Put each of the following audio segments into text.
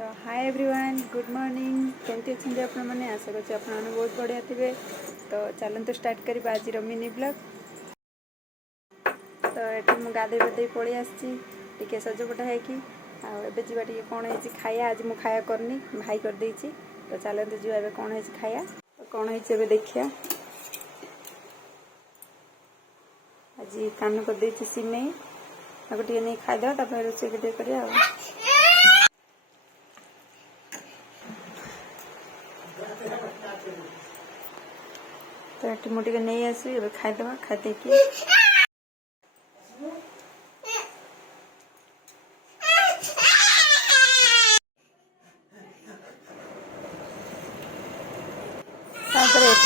तो hi everyone good morning केमती अच्छे आपण मैंने आशा कर बहुत बढ़िया थे। तो चलते स्टार्ट करवा आज मिनी ब्लॉग। तो ये मुझे गाधे बाधे पलि आसचे सजपटा है कि आबे जा कौन है खाया। आज मुझे खाया करनी भाई कर देछि। तो चलते जा कौन है खाया तो कौन है देखिया। आज कान कर दे सिमेई आगे टे नहीं खाईदे रोसे कर। तो ये मुझे नहीं आसी ए खाईदे खादे कि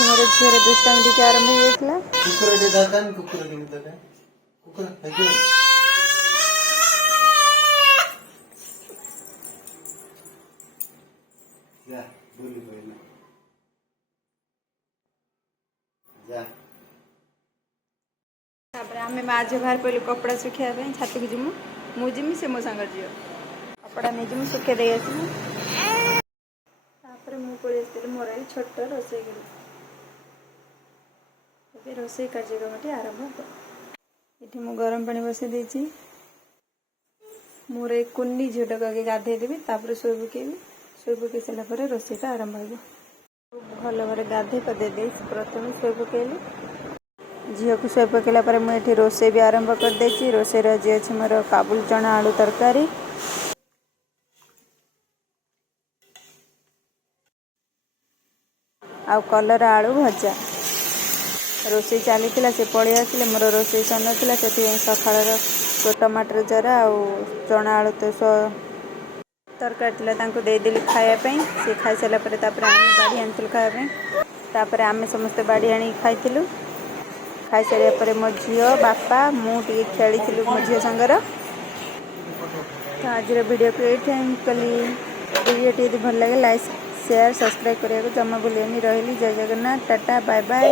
मोर झीर दुष्टामी टी आरंभ हो आम माँ झी बाहर पहले कपड़ा सुखाई छात को जीमु मुझी से मो सांगर झील कपड़ा नहीं जीमु सुखे दे आसमु। मुझे मोर छोट रोसे रोसे कार्यक्रम आरंभ ये मु गरम पानी बसई देछि। मोर एक कुन्नी झीटा को आगे गाधे देवी शोई पकई सारापर रोसेटा आरंभ हो। भल भाव गाधे पदे प्रथम शोई पकईली झील को शोई पकईला मुझे रोसे भी आरंभ कर देछि। रोसे आज अच्छे मोर काबुल चना आलू तरकारी आ कलरा आलू भजा रोसे चली से पलि आसिले मोर रोसे सर नाला से सका टमाटर जरा आ चना आलू तो तरकारी देदेली खायापी सी खाई सारापर बाड़ी आनी खायापी आम समस्ते बाड़ी आनी खाई खाई सारापर मो झी बापा मुझे खेली मो झी सांगर। तो आज वीडियो को ये कली वीडियो यदि भल लगे लाइक शेयर सब्सक्राइब करने को जमा भूलिए। रही जय जगन्नाथ टाटा बाय बाय।